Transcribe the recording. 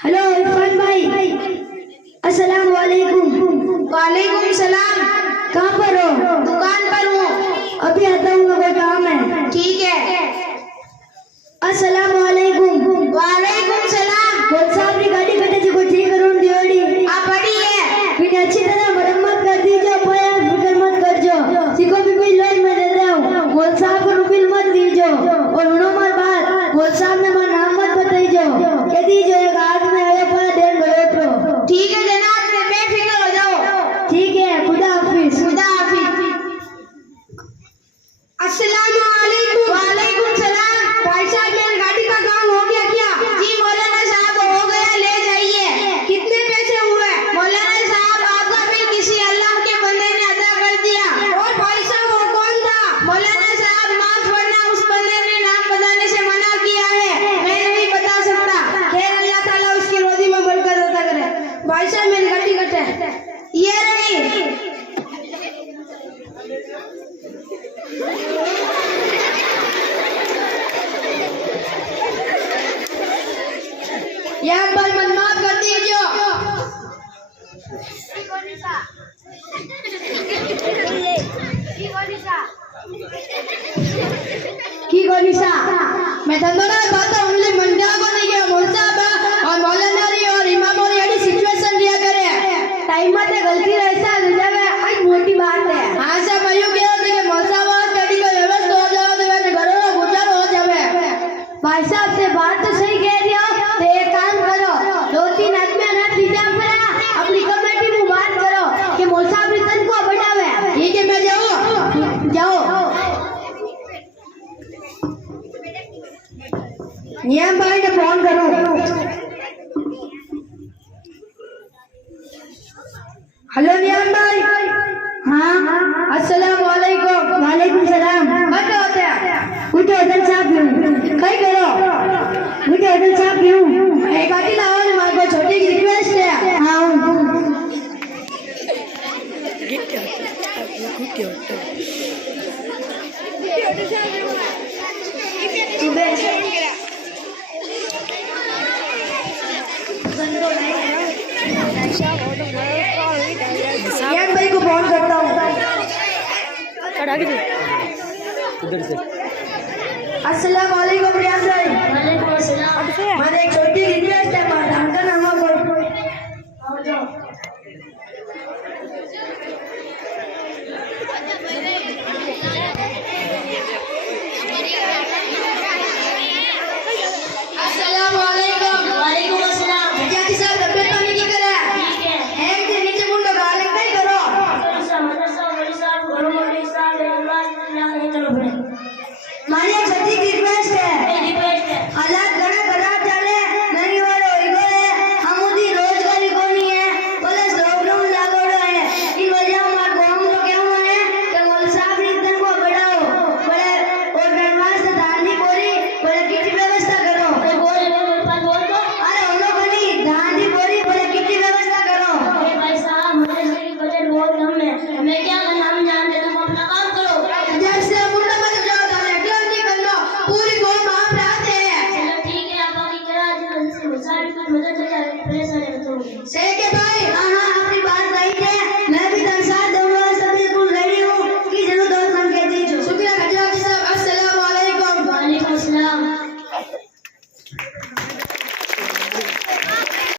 Hello Irfan भाई, अस्सलाम वालेकुम। वालेकुम सलाम। कहाँ पर हो? दुकान पर हूँ। अभी आता हूँ, कोई काम है। ठीक है। अस्सलाम वालेकुम। वालेकुम सलाम। बोल साहब की गाड़ी कटे जी को ठीक करो दियोड़ी। आप बड़ी है। फिर अच्छी तरह मरम्मत कर दीजिए, पाया फिक्र मत करजो। सिको भी कोई लोई मैं दे रहा हूँ। बोल साहब को रुपील मत दीजो और उनो मार बात बोल साहब ने मार नाम मत बताइजो। कह दीजो एक हाथ में आया पड़ा देन गयो तो। ठीक है जनाब, बेफिक्र हो जाओ। ठीक है, खुदा हाफिज। खुदा हाफिज। अस्सलाम वालेकुम। वालेकुम सलाम। भाई साहब मेरी गाड़ी का काम हो गया क्या? जी मौलाना साहब हो गया, ले जाइए। कितने पैसे हुए? मौलाना साहब आपका बिल किसी अल्लाह के बंदे ने अदा कर दिया। और भाई साहब वो कौन था? मौलाना साहब माफ करना, उस बंदे ने नाम बताने से मना किया है, मैं नहीं बता सकता। खैर अल्लाह ताला उसकी रोजी में बरकत अता करे। भाई साहब मेरी गाड़ी कटे, ये रही। या भाई मन माफ कर दीजिए। की गोनिसा मैं धंधो ना बात ओनली मंडिया को नहीं गया मोलसा और मौलाना री और इमाम और ये सिचुएशन लिया करे टाइम में गलती रहता है जावे आज मोटी बात है। हां साहब मैं यूं कह रहा था कि मौलसा वा स्टडी का व्यवस्था हो जाओ तो मेरे घर में गुजारो हो जावे। भाई साहब से बात तो सही कह रही हो, तो एक काम करो, 2-3 आदमी ना दीजा पड़ा अपनी कमेटी में बात करो कि मौल साहब रिटर्न को बढ़ावे। ठीक है मैं जाऊं? जाओ। नियम भाई ने फोन करो। हेलो नियम भाई। हाँ अस्सलाम वालेकुम। वालेकुम सलाम। कब होते हैं? उठो होटल साहब क्यों? कहीं करो। उठो होटल साहब क्यों? एक गाड़ी लाओ ने मार को छोटी की रिक्वेस्ट है। हाँ नियम भाई को फोन करता हूँ। इधर से अस्सलाम वालेकुम रियाज भाई। वालेकुम अस्सलाम। मैंने एक छोटी रिक्वेस्ट है, मादान का नाम बोल। आओ जाओ। अस्सलाम वालेकुम। वालेकुम अस्सलाम। क्या की साहब तबीयत पानी की करे? ठीक है। एक दिन नीचे मुंडो गाले नहीं करो। मारी एक छोटी रिक्वेस्ट है। हालात घना खराब चले, नहीं वाले होई गए, हमुदी रोजगारी कोनी है, बोले लॉकडाउन लागोड़ो है। इन वजह हमार गांव में केहू है कि मौल साहब रिटर्न को बढ़ाओ, बोले और एडवांस धान दी बोरी, बोले किट व्यवस्था करो। अरे हम लोग बनी धान दी बोरी, बोले किट व्यवस्था करो। जब से मुंडा मत जाओ थाने क्यों नहीं कर लो, पूरी कौम आप रहते हैं। से के बाद